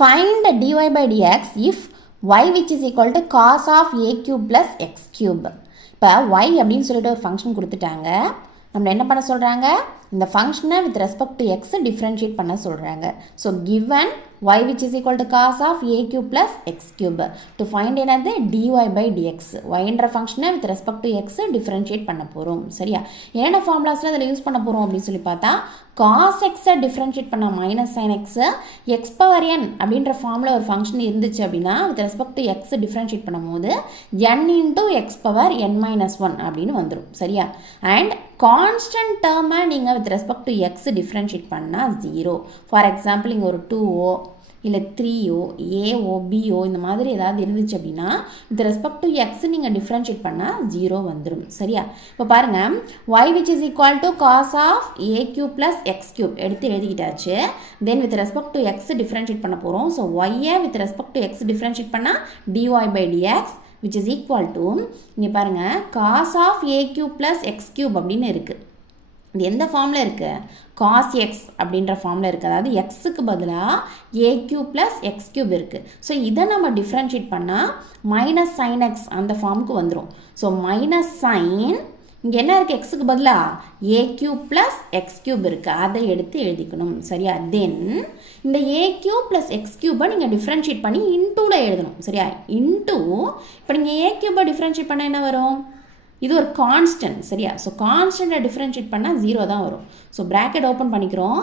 Find dy by dx if y which is equal to cos of a cube plus x cube. இப்போ y அப்படின்னு சொல்லிட்டு ஒரு function கொடுத்துட்டாங்க. நம்ம என்ன பண்ண சொல்கிறாங்க, இந்த ஃபங்க்ஷனை with respect to X differentiate பண்ண சொல்கிறாங்க. So given y which is equal to cos of a cube plus x cube to find என்னது dy by dx. yன்ற ஃபங்க்ஷனை with respect to X differentiate பண்ண போகிறோம். சரியா, என்னென்ன ஃபார்முலாஸில் அதில் யூஸ் பண்ண போகிறோம் அப்படின்னு சொல்லி பார்த்தா, cos x டிஃப்ரென்ஷியேட் பண்ண minus sin x, x power n அப்படின்ற ஃபார்மில் ஒரு ஃபங்க்ஷன் இருந்துச்சு அப்படின்னா with respect to X differentiate பண்ணும்போது n into x power n minus 1 அப்படின்னு வந்துடும். சரியா, அண்ட் கான்ஸ்டன்ட் டேர்மை நீங்கள் with respect to X differentiate பண்ணால் 0. ஃபார் எக்ஸாம்பிள் இங்கே ஒரு 2o இல்லை 3o ஏஓ பிஓ இந்த மாதிரி ஏதாவது இருந்துச்சு அப்படின்னா வித் ரெஸ்பெக்ட் டு எக்ஸ் நீங்கள் டிஃப்ரென்ஷியேட் பண்ணால் 0 வந்துடும். சரியா, இப்போ பாருங்கள் y which is equal to cos of a cube plus x cube எடுத்து எழுதிக்கிட்டாச்சு. Then with respect to X differentiate பண்ண போகிறோம். ஸோ ஒய்யை with respect to X differentiate பண்ணால் dy by dx which is equal to, இங்கே பாருங்கள் cos of a cube plus x cube அப்படின்னு இருக்குது. இது எந்த ஃபார்மில் இருக்குது, cos x அப்படின்ற ஃபார்மில் இருக்குது. அதாவது எக்ஸுக்கு பதிலாக a cube plus x cube இருக்குது. ஸோ இதை நம்ம டிஃப்ரென்ஷியேட் பண்ணால் மைனஸ் sin x அந்த ஃபார்முக்கு வந்துடும். ஸோ மைனஸ் சைன் இங்கே என்ன இருக்குது, எக்ஸுக்கு பதிலாக a cube plus x cube இருக்குது, அதை எடுத்து எழுதிக்கணும். சரியா, தென் இந்த a cube plus x cube நீங்கள் டிஃப்ரென்ஷியேட் பண்ணி இன்டூவில் எழுதணும். சரியா, இன்டூ இப்போ நீங்கள் a cube டிஃப்ரென்ஷியேட் பண்ணால் என்ன வரும், இது ஒரு கான்ஸ்டன்ட். சரியா, ஸோ கான்ஸ்டன்ட்டை டிஃப்ரென்ஷியேட் பண்ணால் 0 தான் வரும். ஸோ ப்ராக்கெட் ஓப்பன் பண்ணிக்கிறோம்,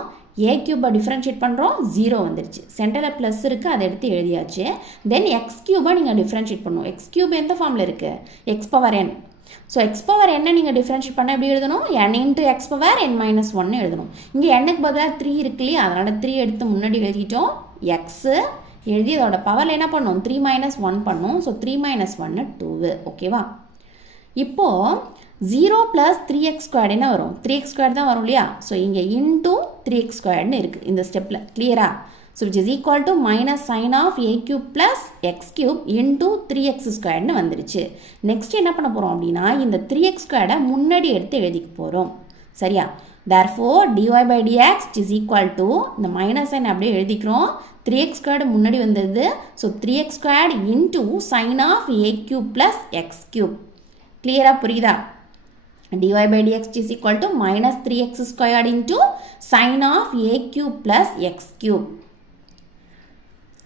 a கியூப்பை டிஃப்ரென்ஷியேட் பண்ணுறோம், 0 வந்துருச்சு. சென்டரில் ப்ளஸ் இருக்குது, அதை எடுத்து எழுதியாச்சு. தென் எக்ஸ் கியூபை நீங்கள் டிஃப்ரென்ஷியேட் பண்ணணும். எக்ஸ் கியூப் எந்த ஃபார்மில் இருக்குது, X power n. So X power என்ன நீங்கள் டிஃப்ரென்ஷியேட் பண்ண எப்படி எழுதணும், n into X power n minus 1 எழுதணும். இங்கே என்னுக்கு பதிலாக 3 இருக்கு இல்லையா, அதனால் 3 எடுத்து முன்னாடி எழுதிட்டோம். எக்ஸு எழுதி அதோட பவரில் என்ன பண்ணணும், 3 மைனஸ் 1 பண்ணணும். So 3 minus 1 2. ஓகேவா, இப்போது 0 ப்ளஸ் 3x ஸ்கொயர்டு என்ன வரும், 3x ஸ்கொயர்டு தான் வரும் இல்லையா. ஸோ இங்கே இன்டூ 3x ஸ்கொயர்டுன்னு இருக்குது இந்த ஸ்டெப்பில். கிளியரா, so which is equal to minus sine of a cube plus X cube into 3x ஸ்கொயர்டுன்னு வந்துருச்சு. நெக்ஸ்ட் என்ன பண்ண போகிறோம் அப்படின்னா, இந்த 3x ஸ்கொயர்டை முன்னாடி எடுத்து எழுதிக்க போகிறோம். சரியா, therefore dy by dx is equal to இந்த மைனஸ் சைன் அப்படியே எழுதிக்கிறோம். 3x ஸ்கொயர்டு முன்னாடி வந்தது. So 3x squared into sine of a cube plus X cube. கிளியராக புரியுதா, dy by dx is equal to minus 3x squared into sin of a cube plus x cube.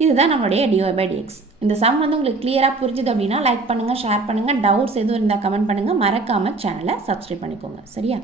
இதுதான் நம்மளுடைய dy by dx. இந்த some வந்து உங்களுக்கு கிளியராக புரிஞ்சுது அப்படின்னா லைக் பண்ணுங்கள், ஷேர் பண்ணுங்கள். டவுட்ஸ் எதுவும் இருந்தால் கமெண்ட் பண்ணுங்கள். மறக்காமல் சேனலை சப்ஸ்கிரைப் பண்ணிக்கோங்க. சரியா.